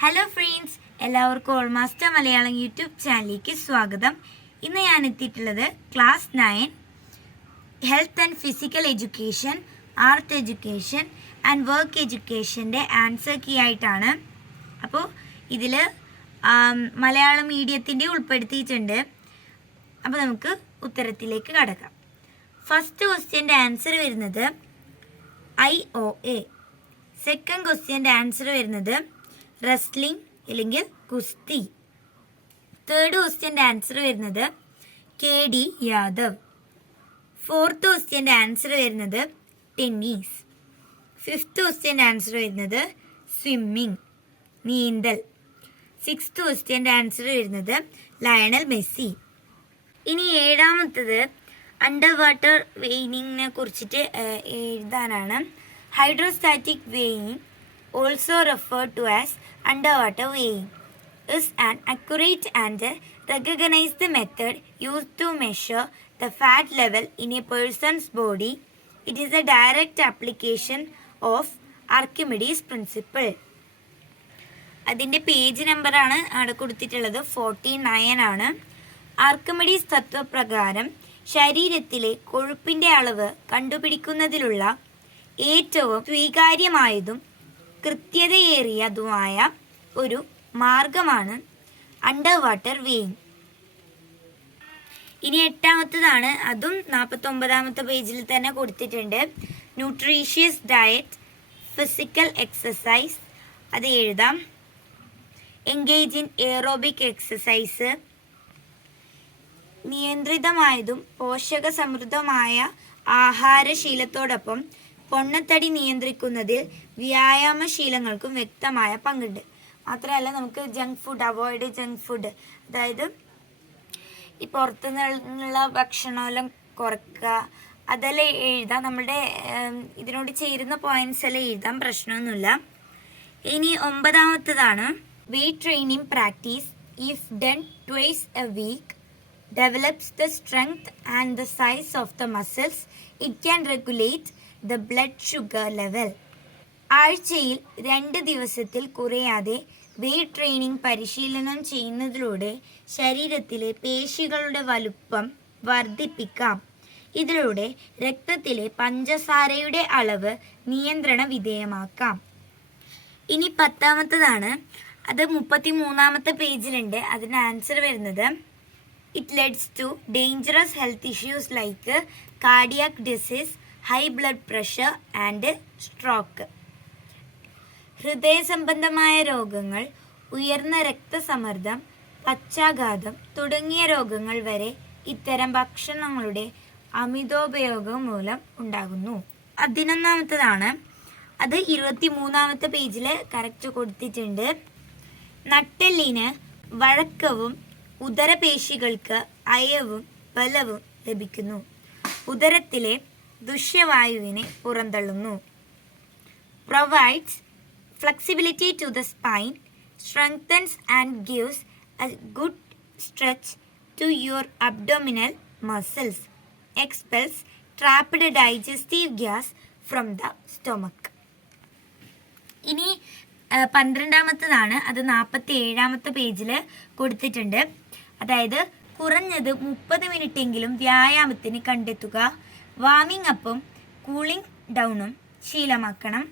Hello friends, എല്ലാവർക്കും all master Malayalam YouTube ചാനലിലേക്ക് സ്വാഗതം. ഇന്ന് ഞാൻ എത്തിയിട്ടുള്ളത് class 9 health and physical education, art education and work എഡ്യൂക്കേഷൻ്റെ ആൻസർ കീ ആയിട്ടാണ്. അപ്പോൾ ഇതിൽ മലയാളം മീഡിയത്തിൻ്റെ ഉൾപ്പെടുത്തിയിട്ടുണ്ട്. അപ്പോൾ നമുക്ക് ഉത്തരത്തിലേക്ക് കടക്കാം. ഫസ്റ്റ് ക്വസ്റ്റ്യൻ്റെ ആൻസർ വരുന്നത് IOA. സെക്കൻഡ് ക്വസ്റ്റ്യൻ്റെ ആൻസർ വരുന്നത് റെസ്ലിംഗ് അല്ലെങ്കിൽ കുസ്തി. തേർഡ് ക്വസ്റ്റ്യൻ്റെ ആൻസർ വരുന്നത് KD യാദവ്. ഫോർത്ത് ക്വസ്റ്റ്യൻ്റെ ആൻസർ വരുന്നത് ടെന്നീസ്. ഫിഫ്ത്ത് ക്വസ്റ്റ്യൻ്റെ ആൻസർ വരുന്നത് സ്വിമ്മിങ്, നീന്തൽ. സിക്സ്ത് ക്വസ്റ്റ്യൻ്റെ ആൻസർ വരുന്നത് ലയണൽ മെസ്സി. ഇനി ഏഴാമത്തത് അണ്ടർ വാട്ടർ വെയിനിങ്ങിനെ കുറിച്ചിട്ട് എഴുതാനാണ്. Hydrostatic waning, also referred to as underwater weighing, is an accurate and recognized method used to measure the fat level in a person's body. It is a direct application of Archimedes principle. അതിൻ്റെ page നമ്പറാണ് അവിടെ കൊടുത്തിട്ടുള്ളത്, 49 ആണ്. Archimedes തത്വപ്രകാരം ശരീരത്തിലെ കൊഴുപ്പിൻ്റെ അളവ് കണ്ടുപിടിക്കുന്നതിലുള്ള ഏറ്റവും സ്വീകാര്യമായതും കൃത്യതയേറിയതുമായ ഒരു മാർഗമാണ് അണ്ടർ വാട്ടർ വെയിങ്. ഇനി എട്ടാമത്തതാണ്, അതും 49ാമത്തെ പേജിൽ തന്നെ കൊടുത്തിട്ടുണ്ട്. ന്യൂട്രീഷ്യസ് ഡയറ്റ്, ഫിസിക്കൽ എക്സസൈസ്, അത് എഴുതാം. എൻഗേജ് ഇൻ എയറോബിക് എക്സസൈസ്, നിയന്ത്രിതമായതും പോഷക സമൃദ്ധമായ ആഹാരശീലത്തോടൊപ്പം പൊണ്ണത്തടി നിയന്ത്രിക്കുന്നതിൽ വ്യായാമശീലങ്ങൾക്കും വ്യക്തമായ പങ്കുണ്ട്. മാത്രമല്ല നമുക്ക് junk food avoid, junk food അതായത് ഈ പുറത്തു നിന്നുള്ള ഭക്ഷണമെല്ലാം കുറയ്ക്കുക, അതെല്ലാം എഴുതാം. നമ്മുടെ ഇതിനോട് ചേരുന്ന പോയിന്റ്സ് എല്ലാം എഴുതാം, പ്രശ്നമൊന്നുമില്ല. ഇനി 9ാമത്തതാണ് weight training practice if done twice a week develops the strength and the size of the muscles. It can regulate the blood sugar level. ആഴ്ചയിൽ 2 ദിവസത്തിൽ കുറയാതെ വെയ്റ്റ് ട്രെയിനിങ് പരിശീലനം ചെയ്യുന്നതിലൂടെ ശരീരത്തിലെ പേശികളുടെ വലുപ്പം വർദ്ധിപ്പിക്കാം. ഇതിലൂടെ രക്തത്തിലെ പഞ്ചസാരയുടെ അളവ് നിയന്ത്രണ വിധേയമാക്കാം. ഇനി 10ാമത്തതാണ്, അത് 33ാമത്തെ പേജിലുണ്ട്. അതിന് ആൻസർ വരുന്നത് it leads to dangerous health issues like cardiac disease, high blood pressure and stroke. ഹൃദയ സംബന്ധമായ രോഗങ്ങൾ, ഉയർന്ന രക്തസമ്മർദ്ദം, പക്ഷാഘാതം തുടങ്ങിയ രോഗങ്ങൾ വരെ ഇത്തരം ഭക്ഷണങ്ങളുടെ അമിതോപയോഗം മൂലം ഉണ്ടാകുന്നു. 11ാമത്തതാണ്, അത് 23ാമത്തെ പേജിൽ കറക്റ്റ് കൊടുത്തിട്ടുണ്ട്. നട്ടെല്ലിന് വഴക്കവും ഉദരപേശികൾക്ക് അയവും ബലവും ലഭിക്കുന്നു. ഉദരത്തിലെ ദുഷ്യവായുവിനെ പുറന്തള്ളുന്നു. Provides flexibility to the spine, strengthens and gives a good stretch to your abdominal muscles, expels trapped digestive gas from the stomach. ഇനി 12ാമത്തതാണ്, അത് 47ാമത്തെ പേജിൽ കൊടുത്തിട്ടുണ്ട്. അതായത് കുറഞ്ഞത് 30 മിനിറ്റെങ്കിലും വ്യായാമത്തിന് കണ്ടെത്തുക. വാമിംഗ് അപ്പും കൂളിംഗ് ഡൗണും ശീലമാക്കണം.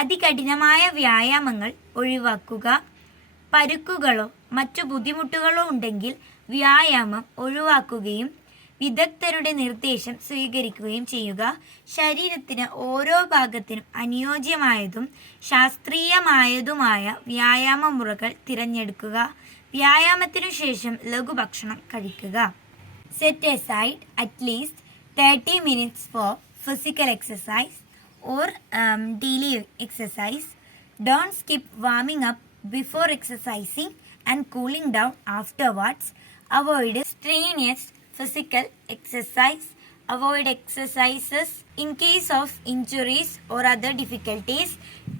അതികഠിനമായ വ്യായാമങ്ങൾ ഒഴിവാക്കുക. പരുക്കുകളോ മറ്റു ബുദ്ധിമുട്ടുകളോ ഉണ്ടെങ്കിൽ വ്യായാമം ഒഴിവാക്കുകയും വിദഗ്ധരുടെ നിർദ്ദേശം സ്വീകരിക്കുകയും ചെയ്യുക. ശരീരത്തിന് ഓരോ ഭാഗത്തിനും അനുയോജ്യമായതും ശാസ്ത്രീയമായതുമായ വ്യായാമ മുറകൾ തിരഞ്ഞെടുക്കുക. വ്യായാമത്തിനു ശേഷം ലഘുഭക്ഷണം കഴിക്കുക. Set aside at least 30 minutes for physical exercise or daily exercise. Don't skip warming up before exercising and cooling down afterwards. Avoid strenuous physical exercise. Avoid exercises in case of injuries or other difficulties.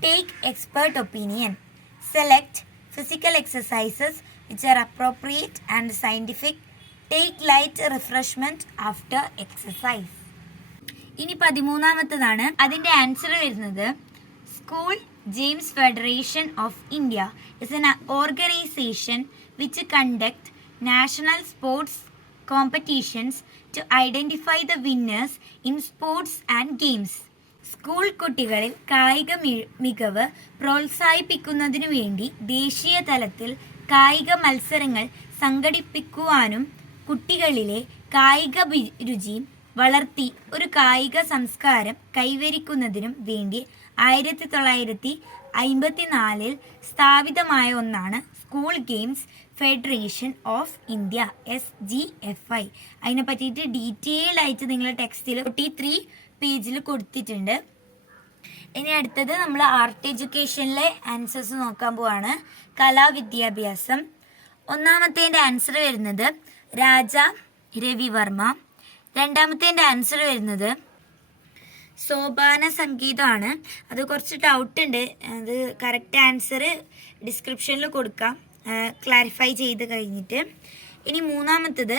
Take expert opinion. Select physical exercises which are appropriate and scientific. Take light refreshment after exercise. ഇനി 13ാമത്തതാണ്, അതിൻ്റെ answer വരുന്നത് school Games Federation of India is an organization which conducts national sports competitions to identify the winners in sports and games. School കുട്ടികളിൽ കായിക മികവ് പ്രോത്സാഹിപ്പിക്കുന്നതിനു വേണ്ടി ദേശീയ തലത്തിൽ കായിക മത്സരങ്ങൾ സംഘടിപ്പിക്കുവാനും കുട്ടികളിലെ കായിക രുചി വളർത്തി ഒരു കായിക സംസ്കാരം കൈവരിക്കുന്നതിനും വേണ്ടി 1954 സ്ഥാപിതമായ ഒന്നാണ് school games federation of India SGFI. അതിനെ പറ്റിയിട്ട് ഡീറ്റെയിൽ ആയിട്ട് നിങ്ങൾ ടെക്സ്റ്റിൽ 43 പേജിൽ കൊടുത്തിട്ടുണ്ട്. ഇനി അടുത്തത് നമ്മൾ ആർട്ട് എഡ്യൂക്കേഷനിലെ ആൻസേഴ്സ് നോക്കാൻ പോവാണ്. കലാവിദ്യാഭ്യാസം. ഒന്നാമത്തേൻ്റെ ആൻസർ വരുന്നത് രാജ രവിവർമ്മ. രണ്ടാമത്തേൻ്റെ ആൻസർ വരുന്നത് സോപാന സംഗീതമാണ്. അത് കുറച്ച് ഡൗട്ട് ഉണ്ട്, അത് കറക്റ്റ് ആൻസർ ഡിസ്ക്രിപ്ഷനിൽ കൊടുക്കാം ക്ലാരിഫൈ ചെയ്ത് കഴിഞ്ഞിട്ട്. ഇനി മൂന്നാമത്തത്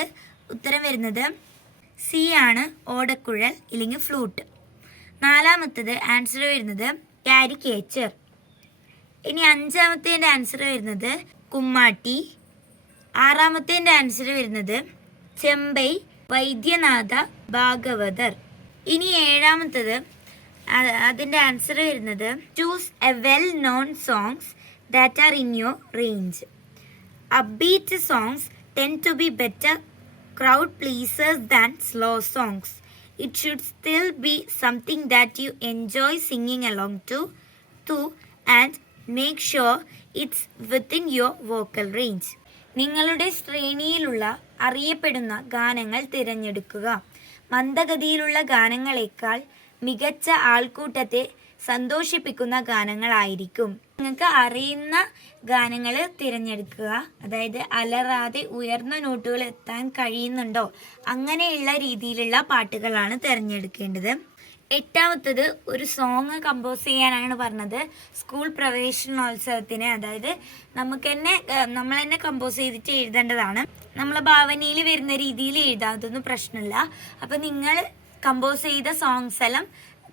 ഉത്തരം വരുന്നത് സി ആണ്, ഓടക്കുഴൽ ഇല്ലെങ്കിൽ ഫ്ലൂട്ട്. നാലാമത്തത് ആൻസർ വരുന്നത് കാരിക്കേച്ചർ. ഇനി അഞ്ചാമത്തേൻ്റെ ആൻസർ വരുന്നത് കുമ്മാട്ടി. ആറാമത്തേൻ്റെ ആൻസർ വരുന്നത് ചെമ്പൈ വൈദ്യനാഥ ഭാഗവതർ. ഇനി ഏഴാമത്തത് അതിൻ്റെ ആൻസർ വരുന്നത് choose a well known songs that are in your range. Upbeat songs tend to be better crowd pleasers than slow songs. It should still be something that you enjoy singing along to and make sure it's within your vocal range. നിങ്ങളുടെ ശ്രേണിയിലുള്ള അറിയപ്പെടുന്ന ഗാനങ്ങൾ തിരഞ്ഞെടുക്കുക. മന്ദഗതിയിലുള്ള ഗാനങ്ങളെക്കാൾ മികച്ച ആൾക്കൂട്ടത്തെ സന്തോഷിപ്പിക്കുന്ന ഗാനങ്ങളായിരിക്കും. നിങ്ങൾക്ക് അറിയുന്ന ഗാനങ്ങൾ തിരഞ്ഞെടുക്കുക, അതായത് അലറാതെ ഉയർന്ന നോട്ടുകൾ എത്താൻ കഴിയുന്നുണ്ടോ അങ്ങനെയുള്ള രീതിയിലുള്ള പാട്ടുകളാണ് തിരഞ്ഞെടുക്കേണ്ടത്. എട്ടാമത്തത് ഒരു സോങ് കമ്പോസ് ചെയ്യാനാണ് പറഞ്ഞത്. സ്കൂൾ പ്രവേശനോത്സവത്തിന്, അതായത് നമ്മൾ തന്നെ കമ്പോസ് ചെയ്തിട്ട് എഴുതേണ്ടതാണ്. നമ്മളെ ഭാവനയിൽ വരുന്ന രീതിയിൽ എഴുതാം, അതൊന്നും പ്രശ്നമില്ല. അപ്പം നിങ്ങൾ കമ്പോസ് ചെയ്ത സോങ്സ് എല്ലാം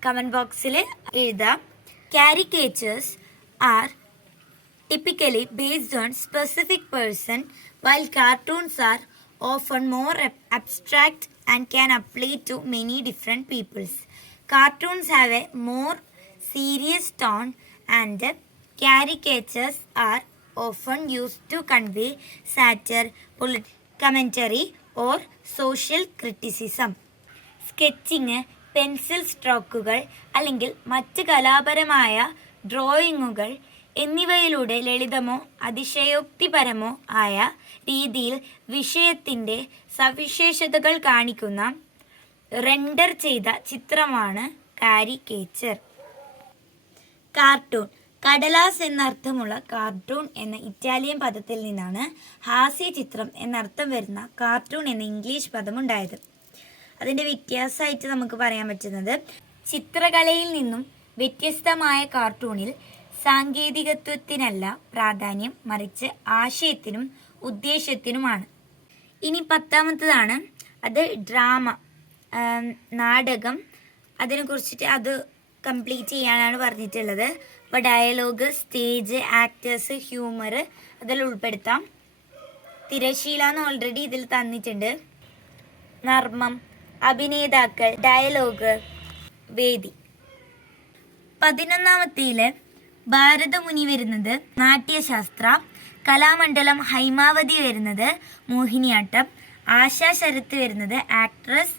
കമൻറ്റ് ബോക്സിൽ എഴുതാം. Caricatures are typically based on specific person, while cartoons are often more abstract and can apply to many different peoples. Cartoons have a more serious tone and caricatures are often used to convey satire, political commentary or social criticism. Sketching, pencil സ്ട്രോക്കുകൾ അല്ലെങ്കിൽ മറ്റ് കലാപരമായ ഡ്രോയിങ്ങുകൾ എന്നിവയിലൂടെ ലളിതമോ അതിശയോക്തിപരമോ ആയ രീതിയിൽ വിഷയത്തിൻ്റെ സവിശേഷതകൾ കാണിക്കുന്ന റെൻഡർ ചെയ്ത ചിത്രമാണ് കാരിക്കേച്ചർ. കാർട്ടൂൺ. കടലാസ് എന്നർത്ഥമുള്ള കാർട്ടൂൺ എന്ന ഇറ്റാലിയൻ പദത്തിൽ നിന്നാണ് ഹാസ്യ ചിത്രം എന്നർത്ഥം വരുന്ന കാർട്ടൂൺ എന്ന ഇംഗ്ലീഷ് പദമുണ്ടായത്. അതിൻ്റെ വ്യത്യാസമായിട്ട് നമുക്ക് പറയാൻ പറ്റുന്നത്, ചിത്രകലയിൽ നിന്നും വ്യത്യസ്തമായ കാർട്ടൂണിൽ സാങ്കേതികത്വത്തിനല്ല പ്രാധാന്യം, മറിച്ച് ആശയത്തിനും ഉദ്ദേശ്യത്തിനുമാണ്. ഇനി 10ാമത്തതാണ്, അത് ഡ്രാമ, നാടകം. അതിനെക്കുറിച്ചിട്ട് അത് കംപ്ലീറ്റ് ചെയ്യാനാണ് പറഞ്ഞിട്ടുള്ളത്. അപ്പോൾ ഡയലോഗ്, സ്റ്റേജ്, ആക്ടേഴ്സ്, ഹ്യൂമർ അതെല്ലാം ഉൾപ്പെടുത്താം. തിരശീല എന്ന് ഓൾറെഡി ഇതിൽ തന്നിട്ടുണ്ട്. നർമ്മം, അഭിനേതാക്കൾ, ഡയലോഗ്, വേദി. 11ാമത്തേല് ഭാരതമുനി വരുന്നത് നാട്യശാസ്ത്ര, കലാമണ്ഡലം ഹൈമാവതി വരുന്നത് മോഹിനിയാട്ടം, ആശാ ശരത്ത് വരുന്നത് ആക്ട്രസ്,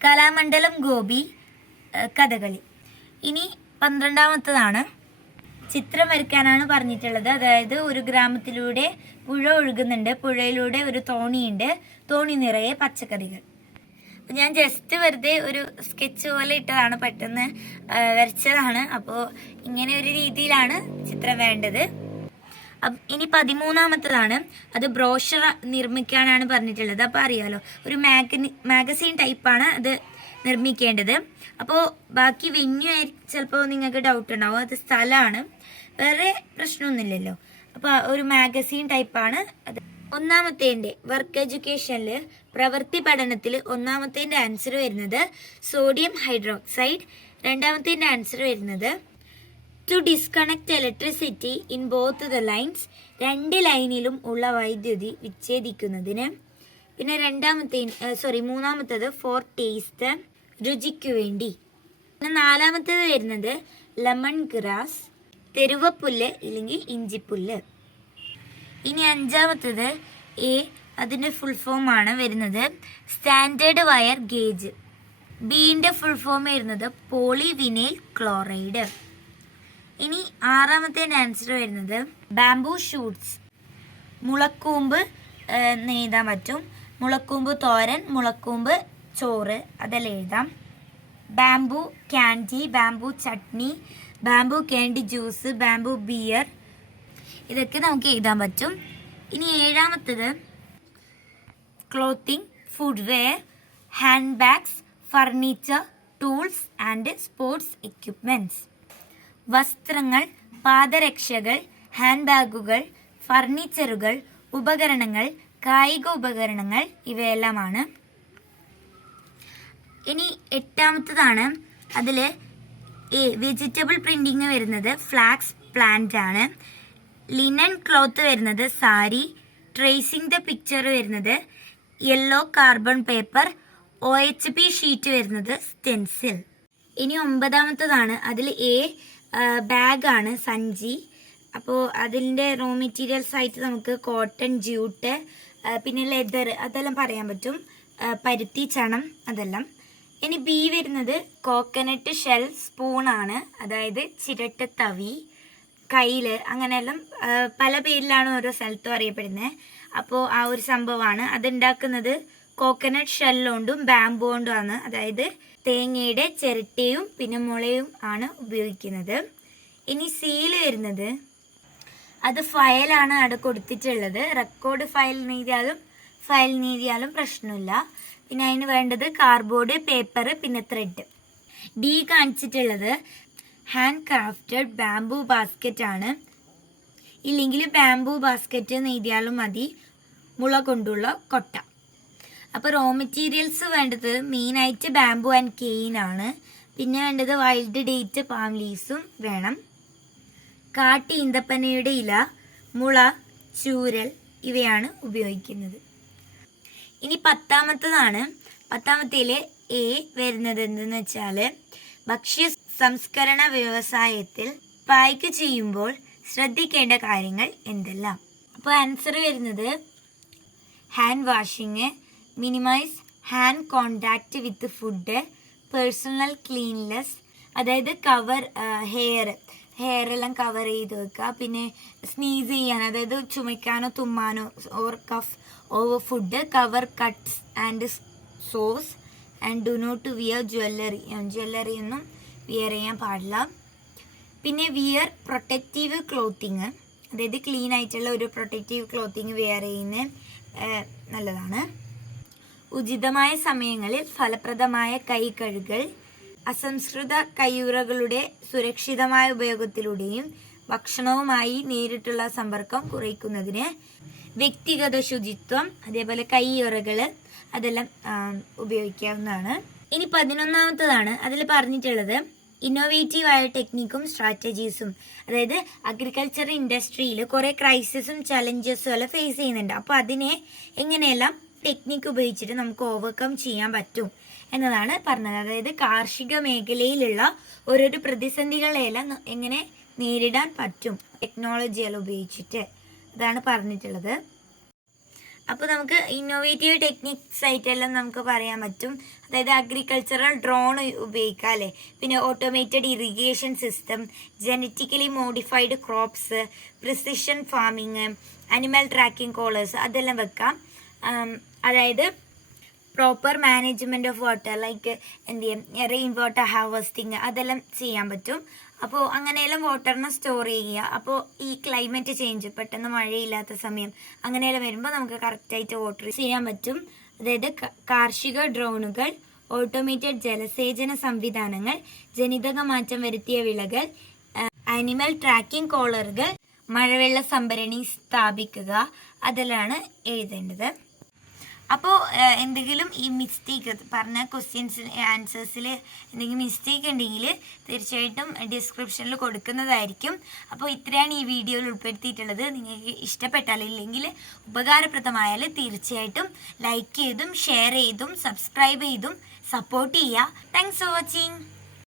കലാമണ്ഡലം ഗോപി കഥകളി. ഇനി 12ാമത്തതാണ് ചിത്രം വരയ്ക്കാനാണ് പറഞ്ഞിട്ടുള്ളത്. അതായത് ഒരു ഗ്രാമത്തിലൂടെ പുഴ ഒഴുകുന്നുണ്ട്, പുഴയിലൂടെ ഒരു തോണിയുണ്ട്, തോണി നിറയെ പച്ചക്കറികൾ. അപ്പം ഞാൻ ജസ്റ്റ് വെറുതെ ഒരു സ്കെച്ച് പോലെ ഇട്ടതാണ്, പെട്ടെന്ന് വരച്ചതാണ്. അപ്പോൾ ഇങ്ങനെ ഒരു രീതിയിലാണ് ചിത്രം വേണ്ടത്. ഇനി 13ാമത്തതാണ്, അത് ബ്രോഷർ നിർമ്മിക്കാനാണ് പറഞ്ഞിട്ടുള്ളത്. അപ്പോൾ അറിയാലോ, ഒരു മാഗസീൻ ടൈപ്പാണ് അത് നിർമ്മിക്കേണ്ടത്. അപ്പോൾ ബാക്കി വെന്യൂ ചിലപ്പോൾ നിങ്ങൾക്ക് ഡൗട്ട് ഉണ്ടാവും, അത് സ്ഥലമാണ്, വേറെ പ്രശ്നമൊന്നുമില്ലല്ലോ. അപ്പോൾ ഒരു മാഗസീൻ ടൈപ്പാണ് അത്. 1ാമത്തേൻ്റെ വർക്ക് എഡ്യൂക്കേഷനിൽ പ്രവൃത്തി പഠനത്തിൽ 1ാമത്തേൻ്റെ ആൻസർ വരുന്നത് സോഡിയം ഹൈഡ്രോക്സൈഡ്. 2ാമത്തേൻ്റെ ആൻസർ വരുന്നത് to disconnect electricity in both the lines, രണ്ട് ലൈനിലും ഉള്ള വൈദ്യുതി വിച്ഛേദിക്കുന്നതിന്. പിന്നെ മൂന്നാമത്തത് ഫോർ ടേസ്റ്റ്, രുചിക്കു വേണ്ടി. പിന്നെ നാലാമത്തത് വരുന്നത് ലെമൺ ഗ്രാസ്, തെരുവപ്പുല്ല് ഇല്ലെങ്കിൽ ഇഞ്ചിപ്പുല്ല്. ഇനി അഞ്ചാമത്തത് അതിൻ്റെ ഫുൾ ഫോം ആണ് വരുന്നത് സ്റ്റാൻഡേർഡ് വയർ ഗേജ്. ബിൻ്റെ ഫുൾ ഫോം വരുന്നത് പോളിവിനൈൽ ക്ലോറൈഡ്. ഇനി ആറാമത്തെ ആൻസർ വരുന്നത് ബാംബൂ ഷൂട്ട്സ്. മുളക്കൂമ്പ് എഴുതാൻ പറ്റും. മുളക്കൂമ്പ് തോരൻ, മുളക്കൂമ്പ് ചോറ് അതെല്ലാം എഴുതാം. Bamboo candy, bamboo chutney, bamboo candy juice, bamboo beer, ഇതൊക്കെ നമുക്ക് എഴുതാൻ പറ്റും. ഇനി ഏഴാമത്തത് clothing, footwear, hand bags, furniture, tools and sports equipments. വസ്ത്രങ്ങൾ, പാദരക്ഷകൾ, ഹാൻഡ് ബാഗുകൾ, ഫർണിച്ചറുകൾ, ഉപകരണങ്ങൾ, കായിക ഉപകരണങ്ങൾ ഇവയെല്ലാമാണ്. ഇനി എട്ടാമത്തതാണ്, അതിൽ വെജിറ്റബിൾ പ്രിൻറ്റിങ് വരുന്നത് ഫ്ലാക്സ് പ്ലാന്റ് ആണ്. ലിനൻ ക്ലോത്ത് വരുന്നത് സാരി, ട്രേസിംഗ് ദ പിക്ചർ വരുന്നത് yellow carbon paper, OHP sheet വരുന്നത് സ്റ്റെൻസിൽ. ഇനി ഒമ്പതാമത്തതാണ്, അതിൽ ബാഗാണ്, സഞ്ചി. അപ്പോൾ അതിൻ്റെ റോ മെറ്റീരിയൽസ് ആയിട്ട് നമുക്ക് കോട്ടൺ, ജ്യൂട്ട്, പിന്നെ ലെതർ അതെല്ലാം പറയാൻ പറ്റും, പരുത്തി, ചണം അതെല്ലാം. ഇനി ബി വരുന്നത് കോക്കനട്ട് ഷെൽ സ്പൂണാണ്, അതായത് ചിരട്ട തവി, കയ്യിൽ, അങ്ങനെയെല്ലാം പല പേരിലാണ് ഓരോ സ്ഥലത്തും അറിയപ്പെടുന്നത്. അപ്പോൾ ആ ഒരു സംഭവമാണ്. അതുണ്ടാക്കുന്നത് കോക്കനട്ട് ഷെല്ലുകൊണ്ടും ബാമ്പു കൊണ്ടുമാണ്, അതായത് തേങ്ങയുടെ ചിരട്ടയും പിന്നെ മുളയും ആണ് ഉപയോഗിക്കുന്നത്. ഇനി സീൽ വരുന്നത് അത് ഫയലാണ് അവിടെ കൊടുത്തിട്ടുള്ളത്. റെക്കോർഡ് ഫയൽ നീതിയാലും പ്രശ്നമില്ല. പിന്നെ അതിന് വേണ്ടത് കാർഡ്ബോർഡ്, പേപ്പർ, പിന്നെ ത്രെഡ്. ഡി കാണിച്ചിട്ടുള്ളത് ഹാൻഡ് ക്രാഫ്റ്റഡ് ബാംബൂ ബാസ്ക്കറ്റ് ആണ്. ഇല്ലെങ്കിൽ ബാംബൂ ബാസ്ക്കറ്റ് എഴുതിയാലും മതി, മുള കൊണ്ടുള്ള കൊട്ട. അപ്പോൾ റോ മെറ്റീരിയൽസ് വേണ്ടത് മെയിനായിട്ട് ബാംബൂ ആൻഡ് കെയിൻ ആണ്. പിന്നെ വേണ്ടത് വൈൽഡ് ഡേറ്റ്, പാം ലീവ്സും വേണം. കാട്ട് ഈന്തപ്പനയുടെ ഇല, മുള, ചൂരൽ ഇവയാണ് ഉപയോഗിക്കുന്നത്. ഇനി പത്താമത്തേൽ വരുന്നത് എന്തെന്ന് വെച്ചാൽ ഭക്ഷ്യ സംസ്കരണ വ്യവസായത്തിൽ പായ്ക്ക് ചെയ്യുമ്പോൾ ശ്രദ്ധിക്കേണ്ട കാര്യങ്ങൾ എന്തെല്ലാം. അപ്പോൾ ആൻസർ വരുന്നത് hand washing, minimise hand contact with food, personal cleanness, അതായത് കവർ ഹെയറെല്ലാം കവർ ചെയ്ത് വെക്കുക. പിന്നെ സ്നീസ് ചെയ്യാൻ, അതായത് ചുമയ്ക്കാനോ തുമ്മാനോ or cough over food, cover cuts and സോസ്, and do not wear jewellery ഒന്നും വിയർ ചെയ്യാൻ പാടില്ല. പിന്നെ വിയർ പ്രൊട്ടക്റ്റീവ് ക്ലോത്തിങ്, അതായത് ക്ലീൻ ആയിട്ടുള്ള ഒരു പ്രൊട്ടക്റ്റീവ് ക്ലോത്തിങ് വിയർ ചെയ്യുന്നത് നല്ലതാണ്. ഉചിതമായ സമയങ്ങളിൽ ഫലപ്രദമായ കൈ കഴുകൽ, അസംസ്കൃത കയ്യുറകളുടെ സുരക്ഷിതമായ ഉപയോഗത്തിലൂടെയും ഭക്ഷണവുമായി നേരിട്ടുള്ള സമ്പർക്കം കുറയ്ക്കുന്നതിന് വ്യക്തിഗത ശുചിത്വം, അതേപോലെ കയ്യുറകൾ അതെല്ലാം ഉപയോഗിക്കാവുന്നതാണ്. ഇനി 11ാമത്തതാണ്, അതിൽ പറഞ്ഞിട്ടുള്ളത് ഇന്നോവേറ്റീവ് ആയ ടെക്നിക്കും സ്ട്രാറ്റജീസും. അതായത് അഗ്രികൾച്ചർ ഇൻഡസ്ട്രിയിൽ കുറേ ക്രൈസിസും ചലഞ്ചസും എല്ലാം ഫേസ് ചെയ്യുന്നുണ്ട്. അപ്പോൾ അതിനെ എങ്ങനെയെല്ലാം ടെക്നിക്ക് ഉപയോഗിച്ചിട്ട് നമുക്ക് ഓവർകം ചെയ്യാൻ പറ്റും എന്നതാണ് പറഞ്ഞത്. അതായത് കാർഷിക മേഖലയിലുള്ള ഓരോരോ പ്രതിസന്ധികളെല്ലാം എങ്ങനെ നേരിടാൻ പറ്റും ടെക്നോളജിയെല്ലാം ഉപയോഗിച്ചിട്ട്, അതാണ് പറഞ്ഞിട്ടുള്ളത്. അപ്പോൾ നമുക്ക് ഇന്നോവേറ്റീവ് ടെക്നിക്സ് ആയിട്ടെല്ലാം നമുക്ക് പറയാൻ പറ്റും. അതായത് അഗ്രികൾച്ചറൽ ഡ്രോൺ ഉപയോഗിക്കാം അല്ലേ, പിന്നെ automated irrigation system, genetically modified crops, precision farming, animal tracking callers അതെല്ലാം വെക്കാം. അതായത് proper management of water, like എന്ത് ചെയ്യും, റെയിൻ വാട്ടർ ഹാർവെസ്റ്റിങ് അതെല്ലാം ചെയ്യാൻ പറ്റും. അപ്പോൾ അങ്ങനെയെല്ലാം വാട്ടറിനെ സ്റ്റോർ ചെയ്യുക. അപ്പോൾ ഈ ക്ലൈമറ്റ് ചേഞ്ച്, പെട്ടെന്ന് മഴയില്ലാത്ത സമയം അങ്ങനെയെല്ലാം വരുമ്പോൾ നമുക്ക് കറക്റ്റായിട്ട് വാട്ടർ ചെയ്യാൻ പറ്റും. അതായത് കാർഷിക ഡ്രോണുകൾ, ഓട്ടോമേറ്റഡ് ജലസേചന സംവിധാനങ്ങൾ, ജനിതക മാറ്റം വരുത്തിയ വിളകൾ, ആനിമൽ ട്രാക്കിംഗ് കോളറുകൾ, മഴവെള്ള സംഭരണി സ്ഥാപിക്കുക അതെല്ലാം എഴുതേണ്ടത്. അപ്പോൾ എന്തെങ്കിലും ഈ മിസ്റ്റേക്ക് പറഞ്ഞ ക്വസ്റ്റ്യൻസ് ആൻസേഴ്സിൽ എന്തെങ്കിലും മിസ്റ്റേക്ക് ഉണ്ടെങ്കിൽ തീർച്ചയായിട്ടും ഡിസ്ക്രിപ്ഷനിൽ കൊടുക്കുന്നതായിരിക്കും. അപ്പോൾ ഇത്രയാണ് ഈ വീഡിയോയിൽ ഉൾപ്പെടുത്തിയിട്ടുള്ളത്. നിങ്ങൾക്ക് ഇഷ്ടപ്പെട്ടാൽ ഇല്ലെങ്കിൽ ഉപകാരപ്രദമായാൽ തീർച്ചയായിട്ടും ലൈക്ക് ചെയ്തും ഷെയർ ചെയ്തും സബ്സ്ക്രൈബ് ചെയ്തും സപ്പോർട്ട് ചെയ്യുക. Thanks for watching.